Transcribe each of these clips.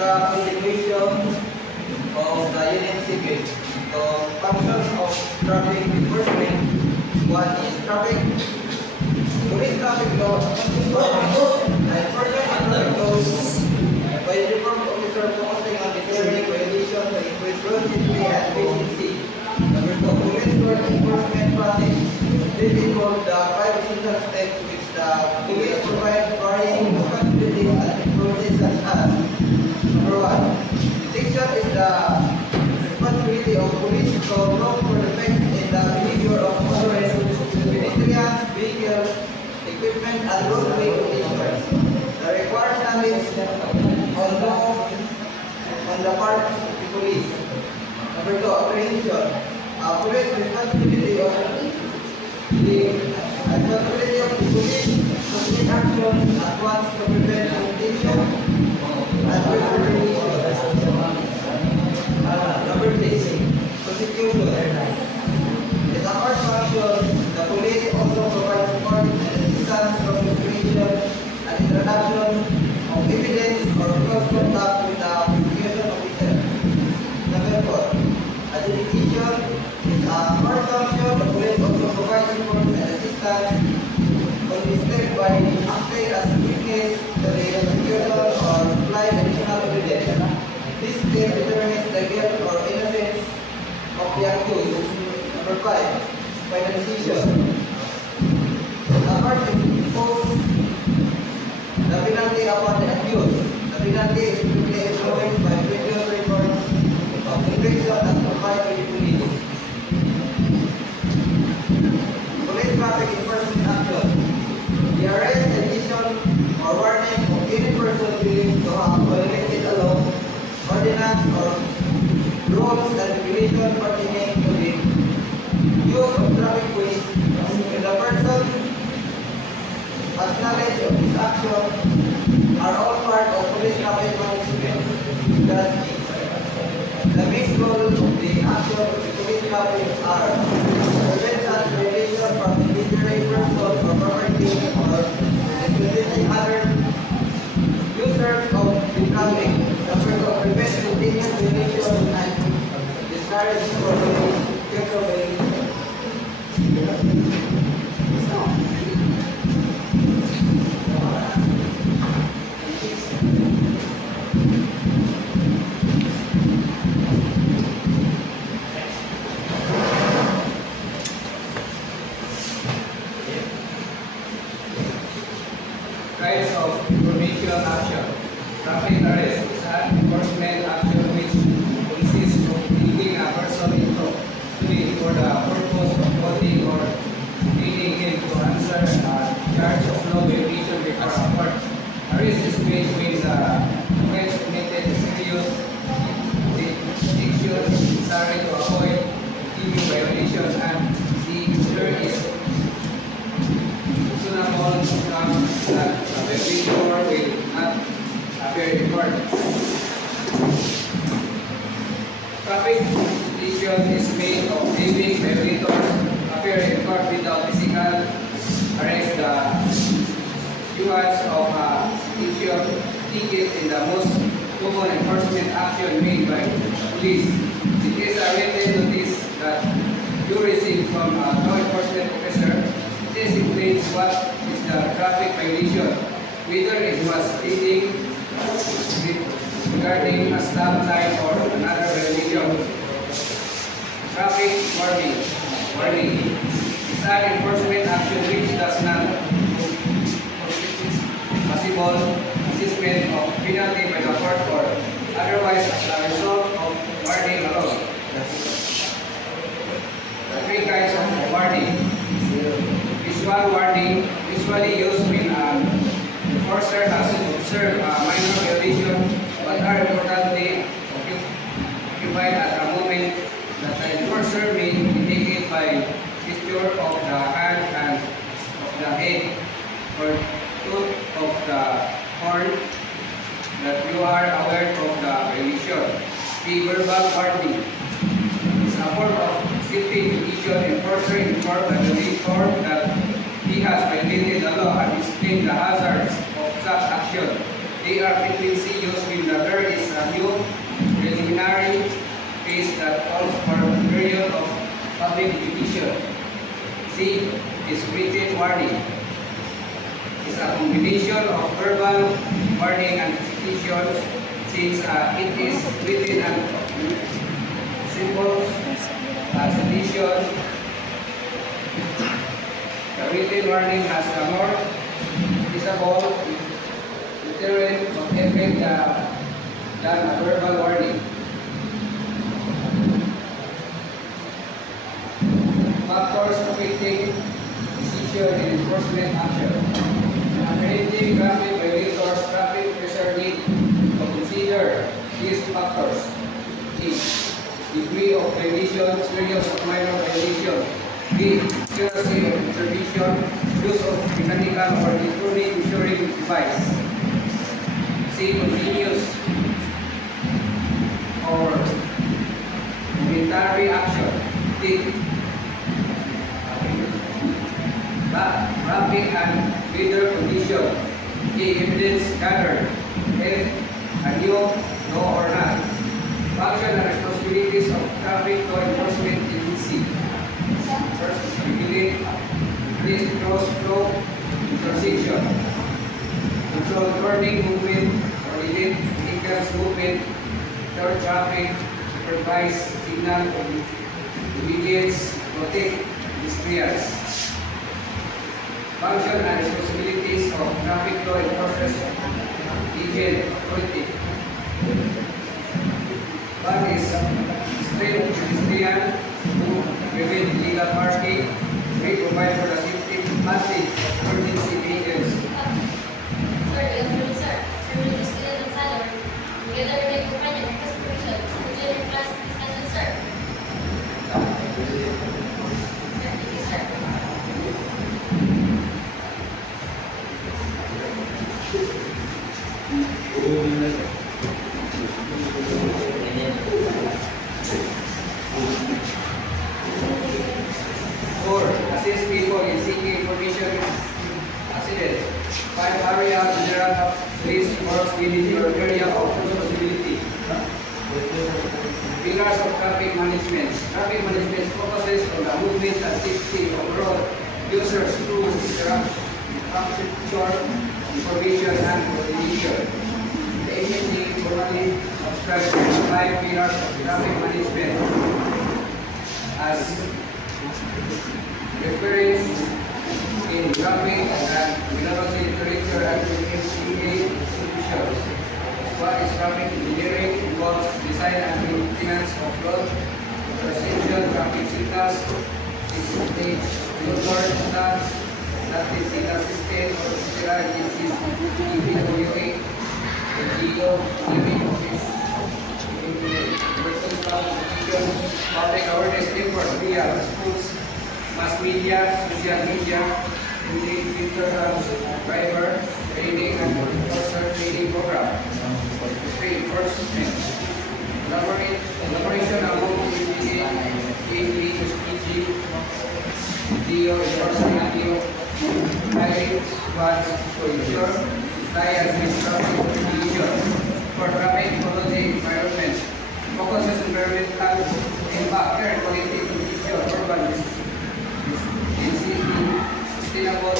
the continuation of the unit civil. The function of traffic enforcement. One is traffic. Police traffic law. Enforcement of traffic laws by the reform officer focusing on deterring violation to increase road safety and efficiency. Number two, police road enforcement process. This involves the five essential steps which the police provide varying responsibilities and resources such as. Number one, detection is the responsibility of police to look for defects in the behavior of motorists, pedestrians, vehicles, equipment, and roadway conditions. The required knowledge on the part of the police. Number two, apprehension. Police responsibility of the police to take action at once to prevent detention and retribution. Number three, prosecution. As a court function, the police also provides support and assistance from information and introduction of evidence or close contact with the prosecution officer. Number four, adjudication is a court function. The police also provides support and assistance on the step by acting as witness to the prosecution or supply additional evidence. This step determines the guilt or innocence of the accused. Number five, final decision. The court imposes the penalty upon the accused. The penalty is typically influenced by previous records of conviction as provided by the police. Police traffic enforcement action. The arrest, detention, or warning of any person believed to have violated a law, ordinance, or rules and regulations pertaining to the use of traffic police. When the person has knowledge of this action are all part of police traffic management. That is, the main goal of the action of the police traffic are prevent such violation from injuring person or property or introducing other users of the traffic. Number two, prevent continuous violation and discourage future violation. Kinds of information action. Traffic arrest is an enforcement action which consists of taking a person into custody for the purpose of holding or bringing him to answer a charge of law violation before a court. Arrest is made when the offense committed a serious detention necessary to avoid continuing violation and the injury is reasonable that a violator will not appear in court. Traffic citation is made of leaving violators appear in court without physical arrest. The issuance of a citation ticket is the most common enforcement action made by police. It is a written notice that you receive from a law enforcement officer. This explains what is the traffic violation, whether it was speeding regarding a stop sign or another violation. Traffic warning. Warning is an enforcement action which does not possible assessment of penalty by the court or otherwise as a result of warning alone. The three kinds of warning. Visual warning, usually used when an enforcer has observed a minor violation but are importantly occupied at a moment that the enforcer may indicate by gesture of the hand and of the head or tooth of the horn that you are aware of the violation. The verbal warning is a form of safety condition enforcer informed the violator that he has violated the law and explained the hazards of such action. They are frequency used when the there is a new preliminary phase that calls for a period of public repetition. C is written warning. It's a combination of verbal warning and repetition since it is written and simple addition. The written warning has a more visible deterrent of effect than a verbal warning. Factors affecting decision and enforcement action. Apprehending traffic violators, traffic officers need to consider these factors. A. Degree of violation, serious of minor violation. B. Accuracy of intervention, use of mechanical or electronic measuring device. C. Continuous or momentary action. D. Traffic and weather condition. E. Evidence gathered. F. A new law or not. Function and responsibilities of traffic law enforcement agency. First is regulate, increase cross-flow intersection. Control turning movement or limit vehicles movement. Third, traffic, supervise signal obedience, protect pedestrians. Function and responsibilities of traffic law enforcement agent authority. One is restrain pedestrian who prevent illegal parking. We provide for the safety passage of emergency vehicles. Sir, good afternoon, sir. I'm Mr. Steven Gonzalo. Together with my companion, request permission to join class discussion, sir. Thank you, sir. Four, assist people in seeking information accident. Five, area general police work within your area of responsibility. Pillars of traffic management. Traffic management focuses on the movement and safety of road users through infrastructure, information, and coordination. The agency formally subscribes to 5 pillars of traffic management as reference in traffic and technology literature and institutions. What is traffic engineering? Involves design and maintenance of road intersection, traffic signals, stage, billboard, stands, traffic signal system, etc. agencies, EPWA, LGO, living office, public awareness effort via schools, mass media, social media, Twitter, driver training and enforcer training program. Three, enforcement. Collaboration among PPG, PG, DO, enforcement, DO, hiring squads to ensure compliance with traffic regulations. For traffic ecology environment, focuses on environmental impact, air quality condition, urban density, sustainable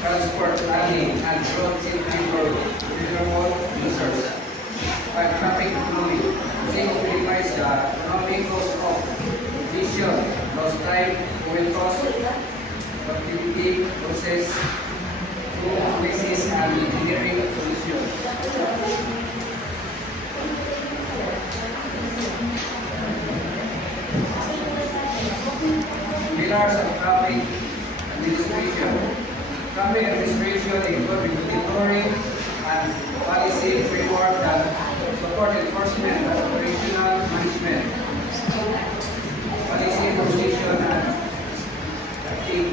transport planning, and road safety for vulnerable users. Five, traffic economy. Seek to minimize the economic cost of vision, lost time, fuel cost, productivity, process, through analysis and engineering solutions. Pillars of traffic administration. Traffic administration include regulatory and policy framework that support enforcement and operational management. Policy formulation and active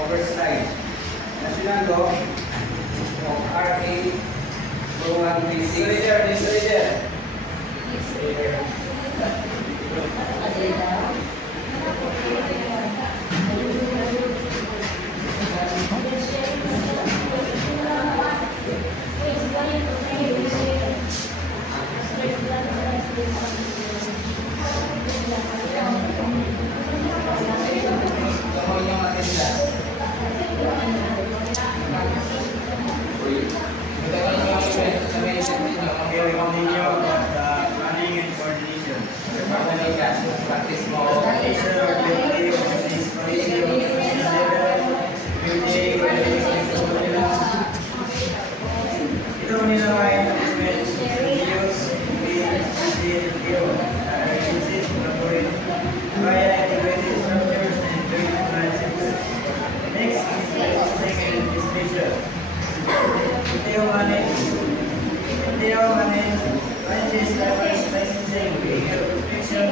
oversight. National law of RA 4136. line placement is reduced with reduces collaborate via integrated structures and joint analysis. Next is licensing and distribution. Video manage branches, diverse licensing, vehicle restriction.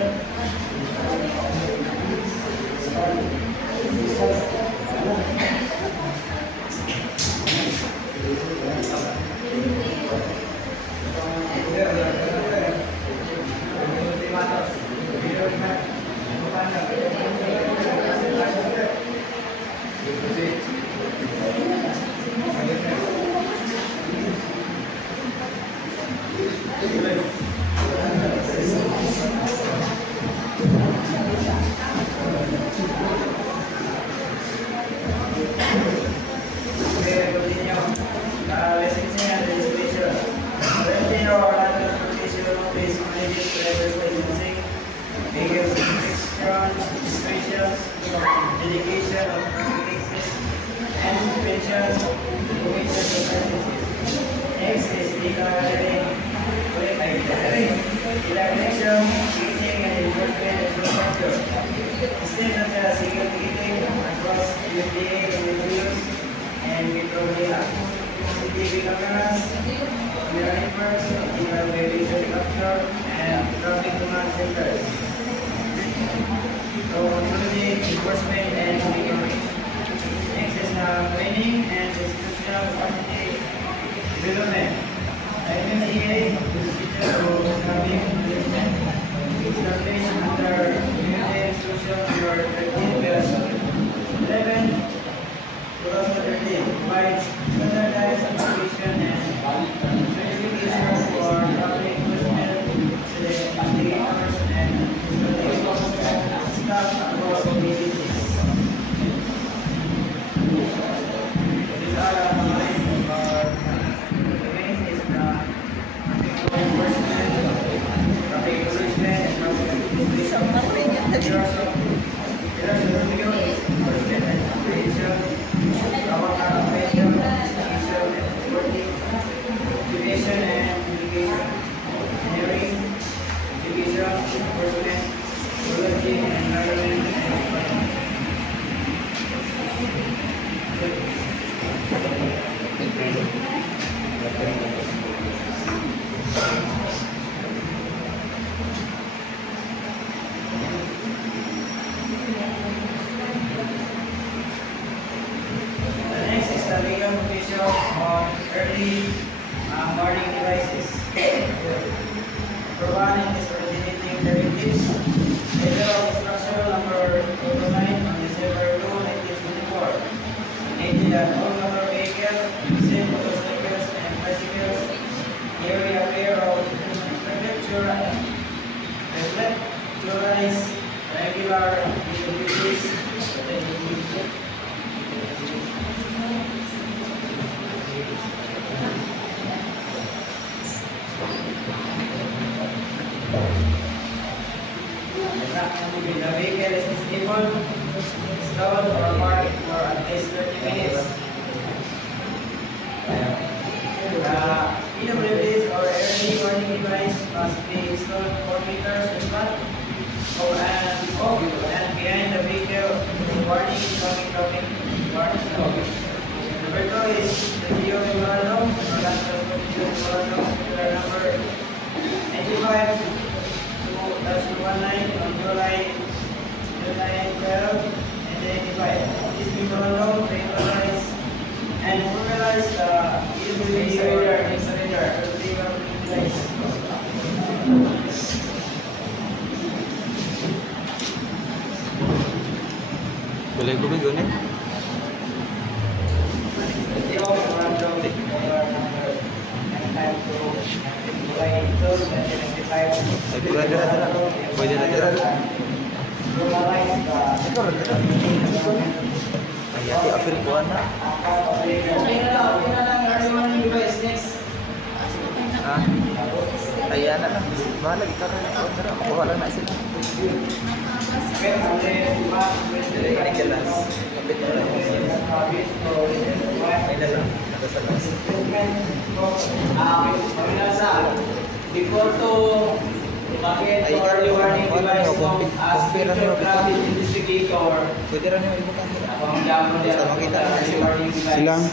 Boleh gue bego nih? Ayati afil ko anak. Ayan na lang. Bahala kita rin ako. Tara, makuha lang na sila. Jadi paling jelas. Kapit na lang. Ay na lang. Nasa sa statement ko, paminasa, default to bakit Ay, early warning ano, device ano, mo as compare future ano, traffic investigator. Pwede rin yung ibukan nila. Basta makita na early sila. warning device. Silang.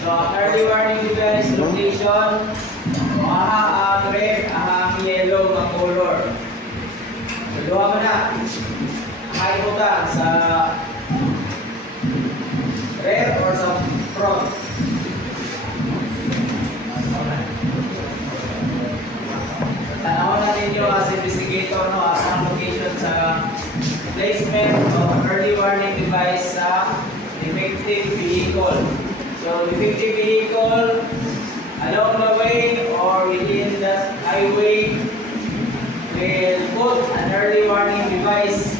So, ang early warning device location, ang red, ang yellow, ang color. So, duha mo na. Makaibutan sa red or sa front. Tanawan natin yung as investigator, no, as ang location sa placement of early warning device sa defective vehicle. So, defective vehicle along the way or within the highway will put an early warning device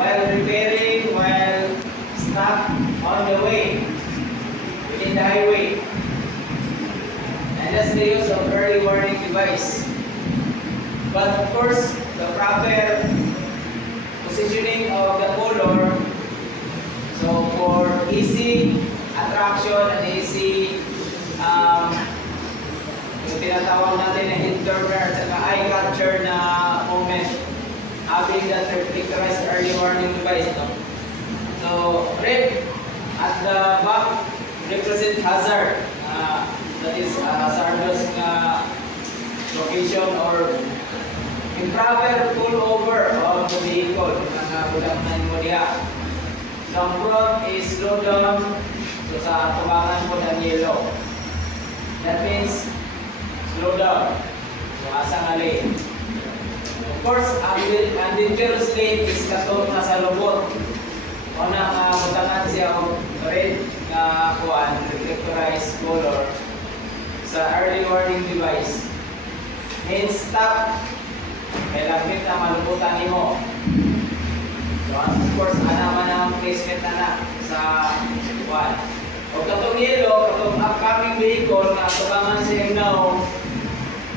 while repairing, while stuck on the way within the highway. And that's the use of early warning device. But of course, the proper positioning of the color, so for easy attraction and easy yung tinatawag natin na hit turner at saka eye catcher na moment, having that reflectorized early warning device. No? So red at the back represent hazard, that is hazardous location or improper pullover of the vehicle. Budak-budak mo diya. So front is slow down. So sa tubangan po ng yellow. That means slow down. So asa nga lane. Of course, ang dangerous lane is katong nasa lubot. Unang butangan siya o red na kuan, reflectorized color sa early warning device. Means stop. May langit na malubutan nimo. So of course, naman ang placement na sa kuan. O katong yellow, katong upcoming vehicle na tubangan siya now,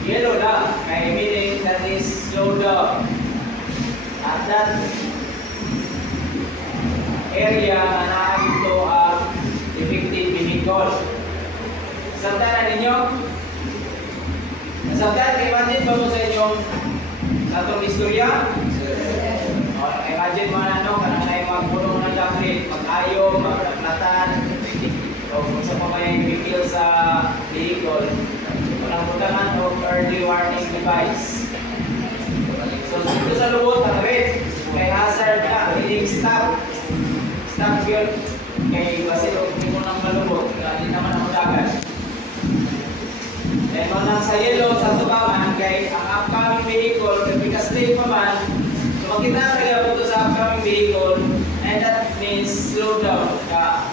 yellow lang, kaya meaning that is slow down. At that area na naagito ang defective vehicle. Samtala ninyo? Samtala, imagine ba mo sa inyong atong istorya? Imagine mo na kanang na magpulong ng laklit, mag-ayo, maglaklatan, o kung sa pamayang vehicle sa vehicle, walang butangan o early warning device. So, dito sa lubot, ang red, may hazard na, hindi stop. Stop yun. Kaya kasi hindi mo nang malubot, hindi naman ang dagat. Then, nang sa yellow, sa tubangan, kaya ang upcoming vehicle, because late pa man, so makita kaya po sa upcoming vehicle, and that means slow down ka.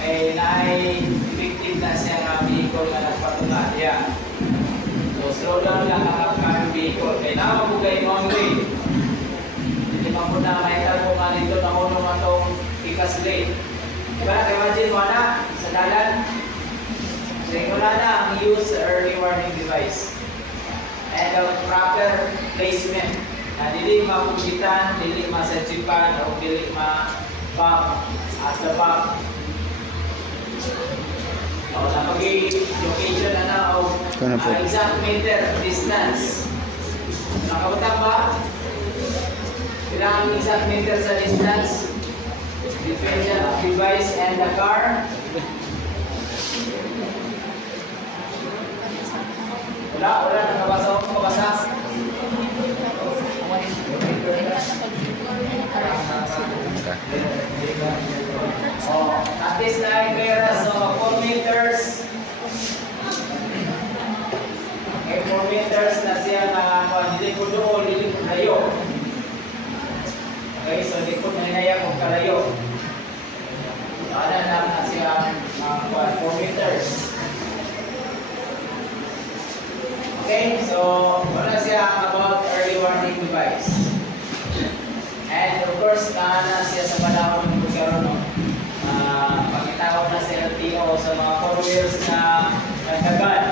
Kaya na-effective na siya ng vehicle na nagpatula niya. So, slow down lang ang upcoming vehicle. Kaya namabugay mo ang way. Hindi pa po na may talpo nga dito na unong atong ikas late. Diba? Imagine mo na sa dalan. So, wala na ang use early warning device. And the proper placement. Na dili mapugitan, dili masensipan, o dili ma-bump at the back. O, napag-location na na o exact meter distance. Nakabutang ba? Kailangan exact meter sa distance between the device and the car. Wala, nakabasa ko, nakabasa. At least 9 pera, so 4 meters. Okay, 4 meters na siya na hindi ko doon, hindi ko layo. Okay, so hindi ko nangyaya kung kalayo. Ano na siya 4 meters. Okay, so wala siya about early warning device. And of course, na siya sa panahon ng magkaroon, no? Pagkitawag na sa LTO sa mga 4 wheels na nagkagan.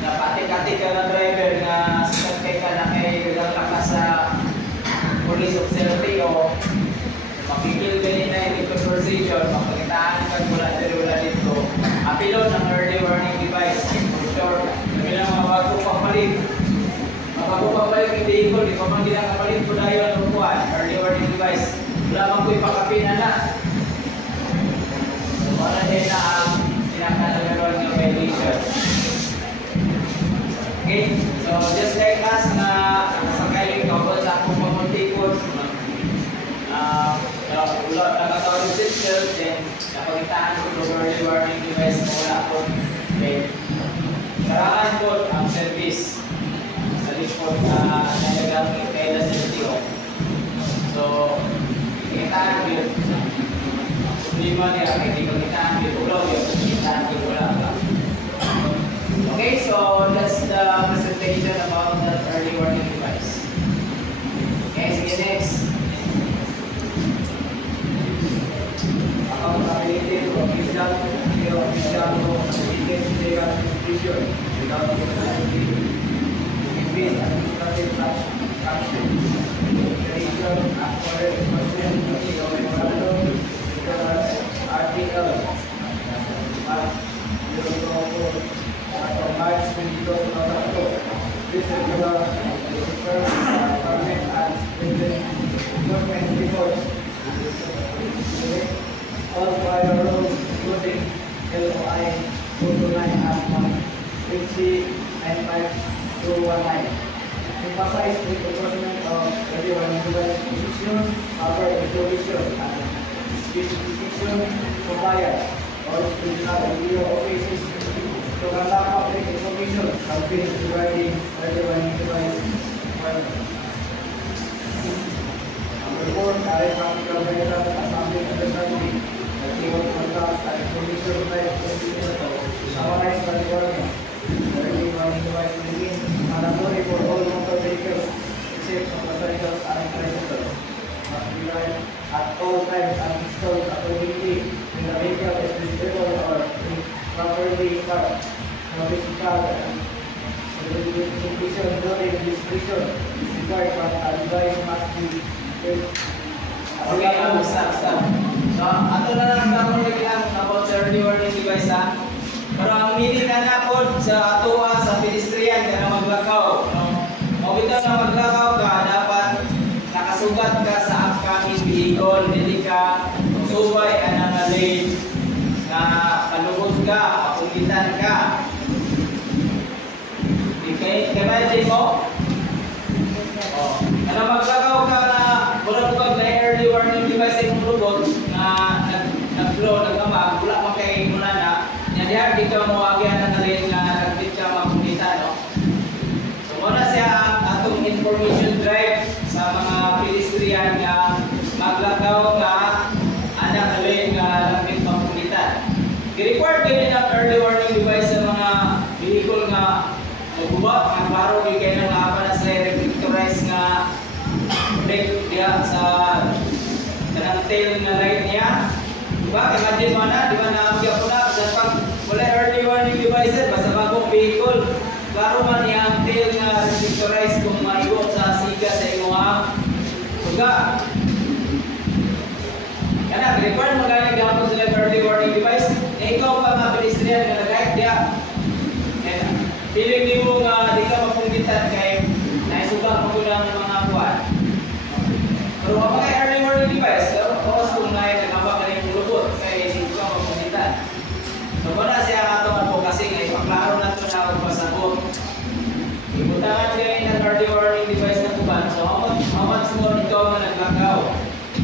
Napatik-atik ka ng driver na sakay ka na kay lakas sa police of LTO. Makikil ganyan na yung conversation, mapakitaan ka mula dito. apilo ng early warning device. For sure, kami lang mga bago papalit. Mga bago papalit yung vehicle, di pa man ginakapalit po tayo ang lupuan, early warning device. Wala man po ipakapina na. So, wala din na ang pinakanagaroon ng violation. Okay, so just like us na nakasakay yung sa akong pamuntikod, wala nakatawag yung seatbelt, then napagitaan ko yung early warning device na wala po. Okay, karangan po ang service sa likod na nagagamit kay LSLTO. So, pagitaan ko yun. Hindi mo niya, hindi pagitaan ko yun. Pagitaan ko yun, wala ka. Okay, so that's the presentation about that early warning device. Okay, sige next. Accountability to official, legal institution without criminality, increase administrative action, creation, according responsibility of memorandum, article, March 22, 2002. This circular refers permit and enforcement reports. All prior rules, including LOI 229 and 15095-219. Emphasize the enforcement of early warning device position, cover provision, and specification compliance. All regional LDO offices to conduct public information campaigns regarding early warning device requirements. Number 4, current practical guidance and public understanding. The keyword contracts and information type summarized by the government. Early warning device begin mandatory for all motor vehicles except motorcycles and tricycles. Must be right at all times and installed accordingly when the vehicle is disabled or properly parked. Physical and supervision during discretion is required, but advice must be okay, stop. So, ato na lang ang nagilang about sa early warning device ha. Pero ang meaning na po sa atuwa sa pedestrian ka na maglakaw. Mabitaw na maglakaw ka, dapat nakasugat ka sa upcoming vehicle, hindi ka subay anang lane na kalugod ka, papungitan ka. Imagine mo? Oh. Ano maglakaw ka na bulag-bulag na early warning device ay lumulubot na nag-flow, nag-amag, wala mo kay muna na diyan di ka mo agyan na nalin na nagdit ka mapungitan, no? So muna siya ang atong information drive sa mga pedestrian na maglakaw na anak nalin na nagdit mapungitan. I-require din ang early warning device sa mga vehicle nga nagubak, ang baro di kayo nang nakapa na sa reflectorized nga brake diya sa kanang tail na light niya. Diba? Imagine mo na, di ba naamagya po na sa pag wala early warning devices, basta bagong vehicle, klaro man niya ang tail nga reflectorized kung maigot sa siga sa imuha. Suga. Kana, require mo gani gamit sila early warning device, na ikaw pa nga pedestrian nga nag-guide diya. Piling mo nga di ka mapunggitan kay naisugang mo lang ng mga buwan. Pero kung mga early warning device, oras kung nagkabak na yung lubot kay hindi ka mapunggitan. So muna siya nga ito po kasi nga ipaklaro na ito na magpasagot. Ibutangan siya yung early warning device na kuban. So how much more ikaw nga naglakaw.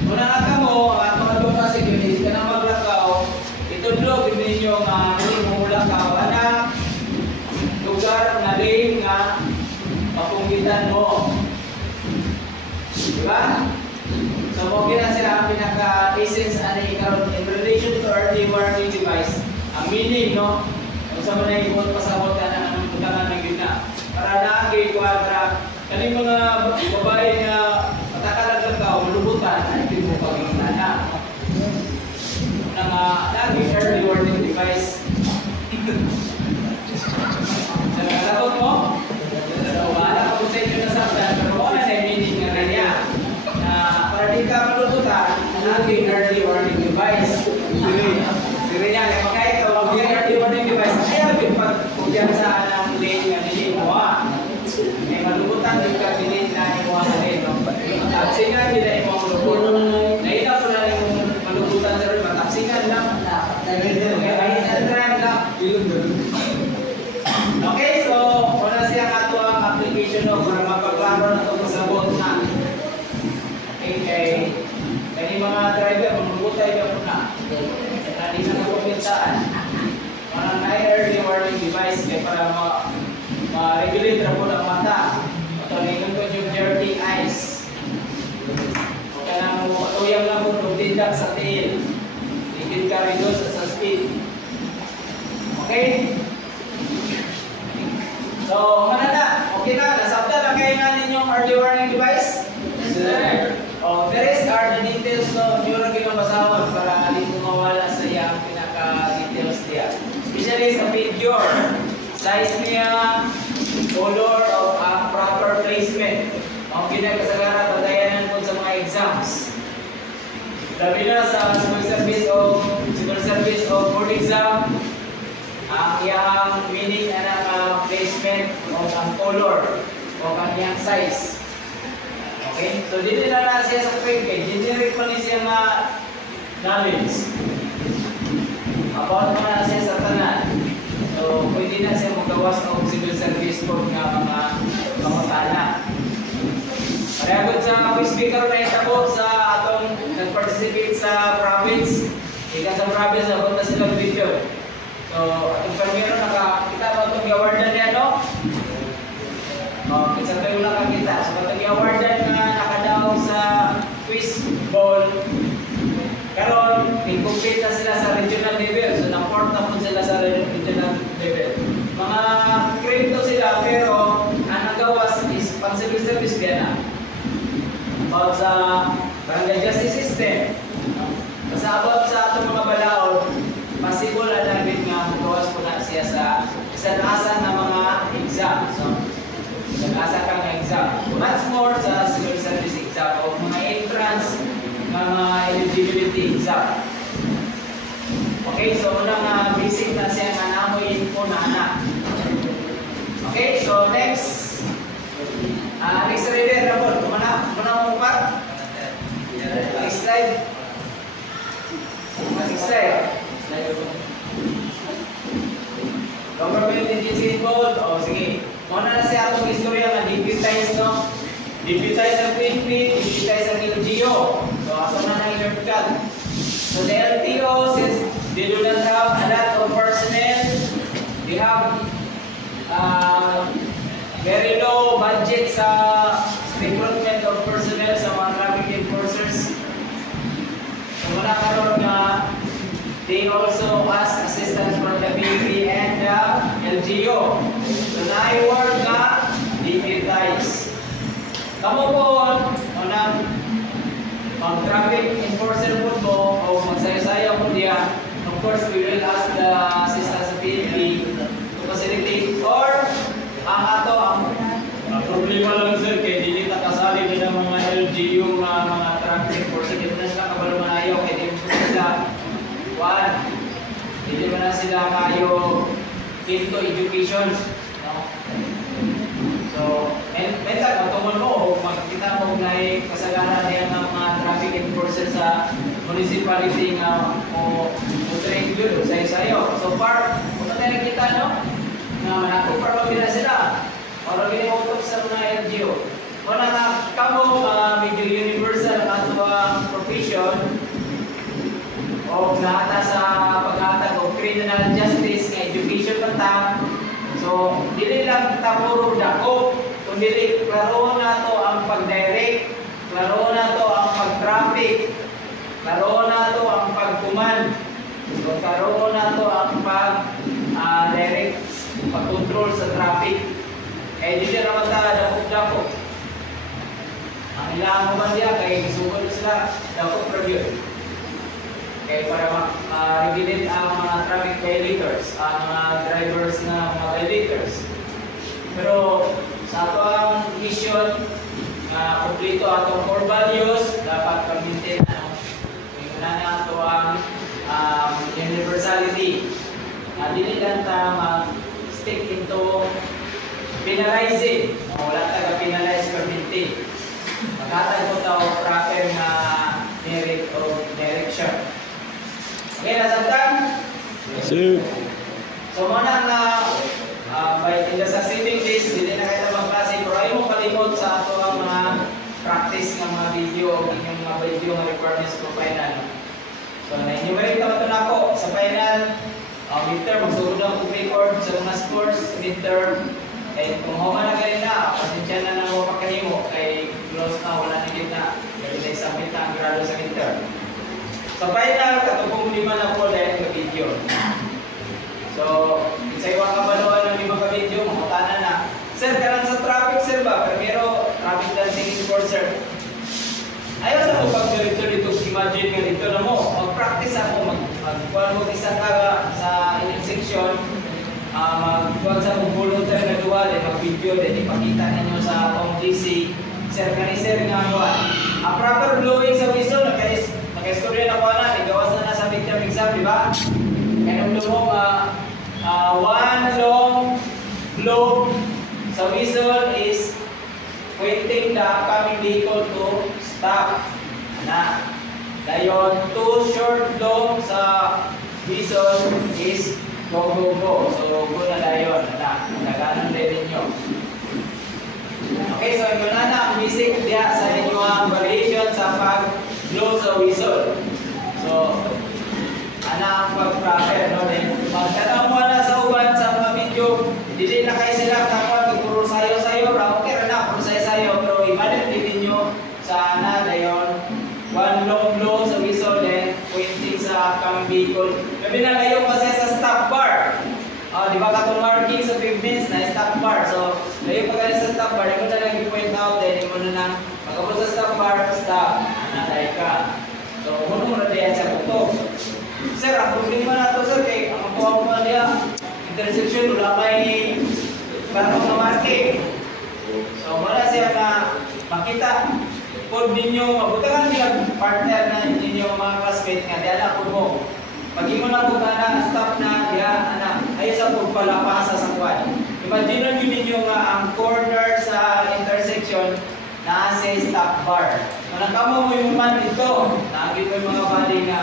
Muna nga ka mo, at mga doon kasi hindi ka na maglakaw, itudlog ninyo nga hindi mo lakaw. Anak, lugar na lane nga mapunggitan mo. Diba? So, okay na sila ang pinaka-essence ani karon in relation to early warning device. Ang meaning, no? Kung sa mga ikot, pasabot ka na anong putangan ng gina. Para naagi, kwadra, kaning mga babae nga matakalag ka, malubutan, ay hindi mo pag-ingin na. Nagi early warning device. Sagot mo? Wala ka po sa inyo nasaktan, pero wala na yung meaning nga kanya. Na para di ka malubutan, naging early warning device. Siri niya, kaya makaya ka, wag yung early warning Okay, so muna siya ato ang application no para mapaklaro na ito masabot na. Okay, kaya mga driver, mamagutay ka muna. Hindi na nakumintaan. Mga early warning device kaya para ma-regulate na po ng mata. Matulingan ko yung dirty eyes. Okay na mo, tuyang lang mo tindak sa tail. Higit ka rin doon sa speed. Okay? So, manana, okay na, nasabta na kayo nga ninyong early warning device? Yes, sir. Oh, the rest are the details no, nyo rin ginabasahon para hindi mo mawala sa iyang pinaka-details niya. Especially sa figure, size niya, color of proper placement. Ang ginagkasagara, patayanan po sa mga exams. Labi na sa civil service o board exam, ang iyang meaning na placement o ang color o kanyang size. Okay? So, dito na siya sa quick page. Generic pa niya siya na knowledge. About na siya sa tanan. So, pwede na siya magawas ng civil service code nga mga kamatana. Parehagod sa speaker na itabo sa atong nag-participate sa province. Ika sa province, abot na silang video. So, atong permiro, nakakita ba itong gawardan niya, no? Isa tayo lang kakita. So, itong gawardan na nakadaog sa quiz ball. Karon, incomplete na sila sa regional level. So, na-port na po sila sa regional level. Mga credito sila, pero ang nagawas is pang-civil service kaya na. About sa barangay justice system. Basta about sa itong mga balaod, possible na namin nga magawas po na siya sa isan-asan na mga exam. So, isan-asa kang exam. Much more sa civil service exam o mga entrance mga eligibility exam. Okay, so unang basic na siya nga namoy info na anak. Okay, so next. Next reader na po. Muna mo pa. Next slide. Next slide. Government agency involved. O sige. Muna na siya atong istorya nga deputize, no? Deputize ang PNP, deputize ang LGO. So, ato na na-interpret. So, the LTO, since they do not have a lot of personnel, they have very low budget sa recruitment of personnel sa mga traffic enforcers. So, muna karoon nga, they also ask assistance from the PNP and the LGO. So, na-award nga, deputize. Kamu po, unang mag-traffic enforcer po mo o magsayo-sayo po diya. Of course, we will ask the assistance of PNP to facilitate or ang ato ang problema lang sir kay dili ta kasali din ang mga LGU nga mga traffic enforcer dili na sila kabalo manayo kay dili sila one dili man na sila kayo into education, no? So, mental matungod mo o makikita mo na kasagaran diyan ng mga traffic enforcer sa municipality nga o train yun sa isayo. So far, kung tayo nakita, no? Na manakong parmabila sila. O rin utok sa mga LGO. Kung nakakamo, medyo universal ang ato profession o nata sa paghatag o criminal justice nga education pata. So, dili lang kita puro dako, kundi klaro na to ang pag-direct, klaro na to ang pag-traffic, klaro na to ang pag-command, so klaro na to ang pag-direct, pag-control sa traffic. Eh, dili naman ta dako-dako. Ang ilang kuman diya, kaya isugod sila dako review. Okay, para ma-regulate ang mga traffic violators, ang mga drivers na mga violators. Pero sa ato ang mission na kumplito atong core values, dapat pag-maintain na ato ang universality. Dili lang ta mag-stick into penalizing. Wala taga penalize per-maintain. Maghatag po ito proper na merit o direction. Okay, nasabtan? Sir. So, So muna nga by in the succeeding days, hindi na kayo na magklase, pero ayaw mo kalimot sa ato ang mga practice ng mga video o inyong mga video nga requirements for final. So na-enumerate naman ito na ako sa final. Midterm, magsuod na kung record sa mga scores, midterm. Eh, kung homa na kayo na, pasensya na nang mapakahimo, kay close na, wala na yun na. Dahil na isabit na ang grado sa midterm. Sa final, katupong 5 na po dahil sa video. So, sa iwang kabaluan ng 5 ka-video, mamutana na. Sir, kanan sa traffic, sir ba? Pero traffic dancing enforcer. Ayaw sa mo pag dito imagine nga dito na mo, mag-practice ako, magkuhan mo isa ka sa inyong section, magkuhan sa mong volunteer na duwa, mag-video, ipakita ninyo sa akong GC, sir, sir nga mo. Ang proper blowing sa whistle, naka-istorya na ko na, igawas na sa midterm exam, di ba? Kaya nung mo, one long blow sa whistle is pointing the upcoming vehicle to stop. Na. Dayon, 2 short blow sa whistle is go, go, go. So, go na dayon. Naganon din ninyo. Okay, so ito na ang basic diya sa inyo ang variation sa pag-blow sa whistle. So, ang pag-proper, no? Magtanong mo na sa uban sa mga video, hindi na kayo sila kapag puro sayo-sayo, okay na, puro sayo-sayo, pero ibalit din nyo sa dayon, one long blow sa whistle, then pointing sa upcoming vehicle. Gabi na layo kasi sa stop bar. Di ba katong marking sa pavements na stop bar? So, layo pa ganun sa stop bar, hindi mo na lang i-point out, then hindi mo na lang, pagkapos sa stop bar, stop, naday ka. So, huno mo na diyan sa buto. Sir, ang problema na ito, sir, kay ang makuha mo niya, intersection, wala may parang mga marking. So, wala siya na makita. Kung ninyo, mabutangan niya partner na ninyo mga classmate nga, diyan na po mo. Pag mo na po na, stop na, diyan, anak, ayaw sa pagpalapasa sa kwan. Imagine nyo ninyo nga ang corner sa intersection na sa stop bar. Manangkamo mo yung man dito, nakagit mo yung mga body nga,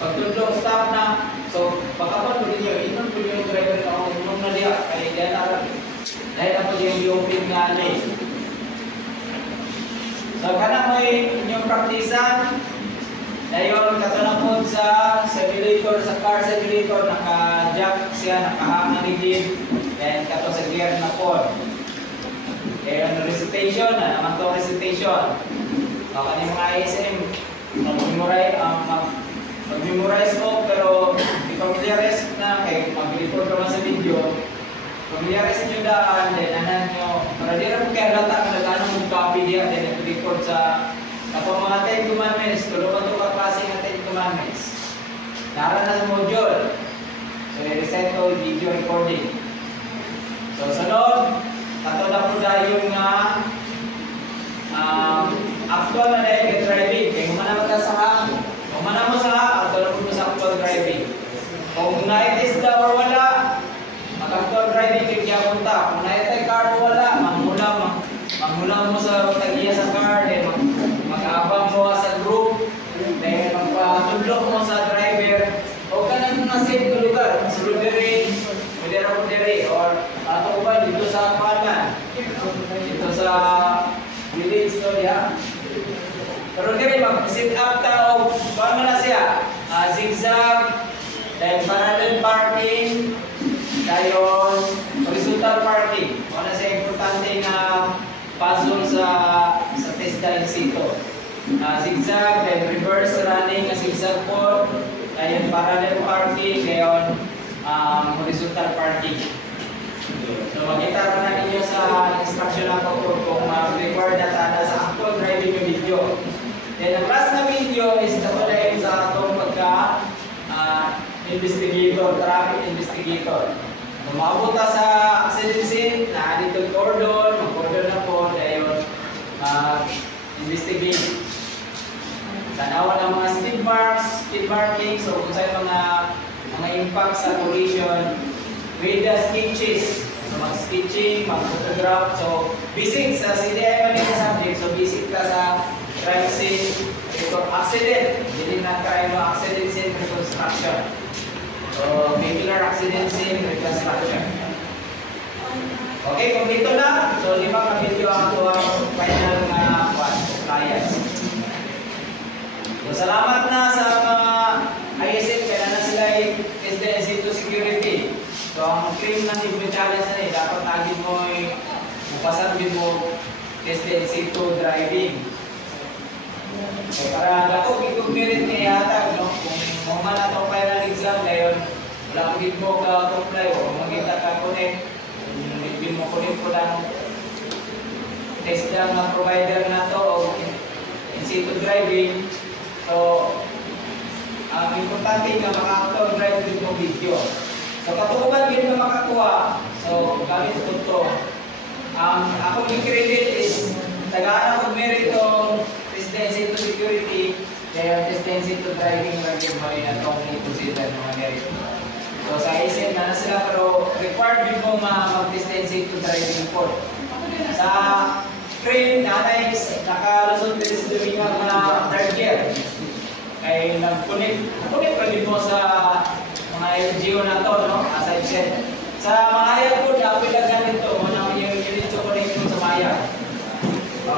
pagtudlo, stop na. So, baka pa tuloy nyo, inon po yung driver na umunong na diya, kaya diyan na, dahil na po yung pin nga alay. So, kana mo inyong praktisan, dayon katanapod sa simulator, sa car simulator, naka-jack siya, nakahang na rigid, then kato sa gear na po. Dayon recitation, na naman to recitation. Baka ni mga ISM, mag-memorize mo, pero i-familiarize na, kay mag-record naman sa video, familiarize nyo daan, then anan nyo, para di rin kaya lata, nagano mong copy diya, then nag-record sa kapag mga 10 commandments, tulungan ito kaklase ng 10 commandments. Naran na sa module. So, i-reset ko video recording. So, sunod, katulad po dahil yung actual na dahil driving. Kaya kumana ka sa kumana mo sa katulad po sa actual driving. Kung na-test daw or wala, mag-actual driving kaya punta. Kung na-test car o wala, manghula mo sa tagiya sa car, then mag-aabang mo sa group, then magpatudlok mo sa driver, o ka na mga safe na lugar, sa Rudere, or ato ba dito sa Palan, dito sa village to diya. Pero diri mag-sit up tao, paano na siya? Zigzag, then parallel parking, dayon horizontal parking. Ano siya importante na puzzle sa test dahil sito. Zigzag, then reverse running, zigzag po, dayon parallel parking, dayon horizontal parking. So makita pa na ninyo sa instruction na ko kung mag-record na sana sa actual driving yung video. Then ang last na video is kapalayin sa atong investigator, traffic investigator. Umabot sa accident scene, na dito cordon, mag-cordon na po, dayon investigate. Tanawan ang mga speed marking, so kung sa'yo mga impact sa collision, with the sketches. So mag-sketching, mag-photograph. So basic sa CDI man yung subject, so basic ka sa crime scene, accident, hindi na crime o accident scene reconstruction. So So, vehicular accident scene reconstruction. Okay, kompleto na. So, 5 ka video ang tuwang final na compliance. So, salamat na sa mga ISM, kaya na sila SDNC to security. So, ang claim ng Libre Challenge na dapat agad mo mapasan din mo SDNC to driving. So, para dako, ikong merit na ihatag, no? Kung man atong final exam ngayon, wala ko mo ka-comply o magkita ka connect, hindi mo connect po lang test lang ng provider na to o in situ driving. So, ang importante na maka-auto-drive din mo video. So, katukuman din na makakuha. So, gamit ko ito. Ako yung credit is tagaan ako merit itong residency to security kaya residency to driving lagi mo yung itong iposita ng mga merit. So, sa ISM na sila pero required din mo mag-residency to driving court. Sa train, nanay is nakalusot din sa dumingang na third year. Kaya nag-connect pa din mo sa mga LGO na to, no? As I said. Sa Maya po, dapat lagyan ito. Muna yung unit to connect mo sa Maya.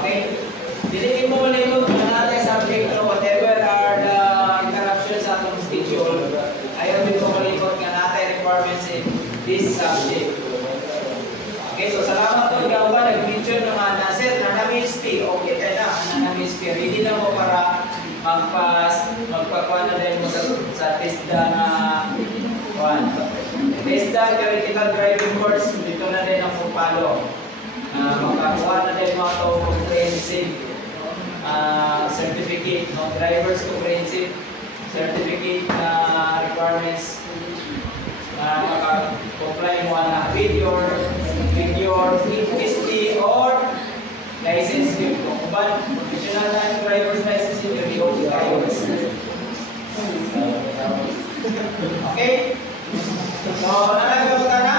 Okay? Dilingin mo muna yung natin subject to whatever are the interruptions sa atong schedule. Ayaw din mo malikot nga natin requirements in this subject. Okay, so salamat to. Ikaw ba nag-mention ng naset na na-MSP? Okay, kaya na na-MSP. Ready na mo para magpakuha na din mo sa TESDA na TESDA Theoretical Driving Course. Dito na din ang pagpalo. Magpakuha na din mo ito comprehensive certificate, no? Driver's comprehensive certificate na requirements na maka-comply mo na with your PhD or license with Kuban, professional na driver's license in your DOT drivers. Okay? So, nalagaw ka na?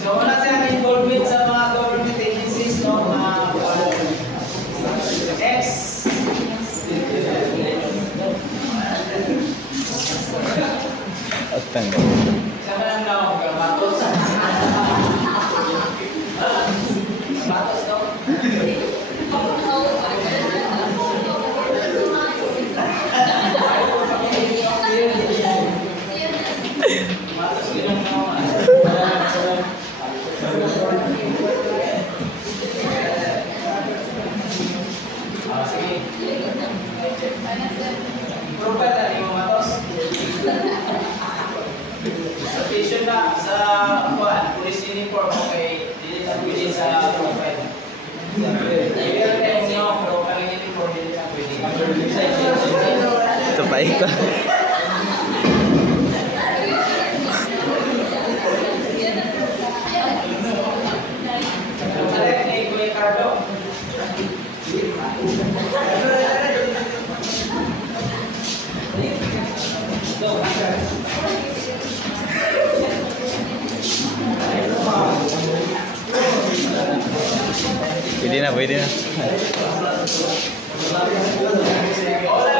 So, wala siyang involvement sa mga government agencies, no? Next. Sama lang na ako, Matos. Matos, no? Matos, ginang naman. Sige. Improve ka na yung Matos. Station na sa police uniform, okay, dili na pwede sa profile. Meron tayong nyo, pero parang uniform dili na pwede. Ito pa ito. Alek ni Kuya Carlo. Pwede na, pwede na. Hola.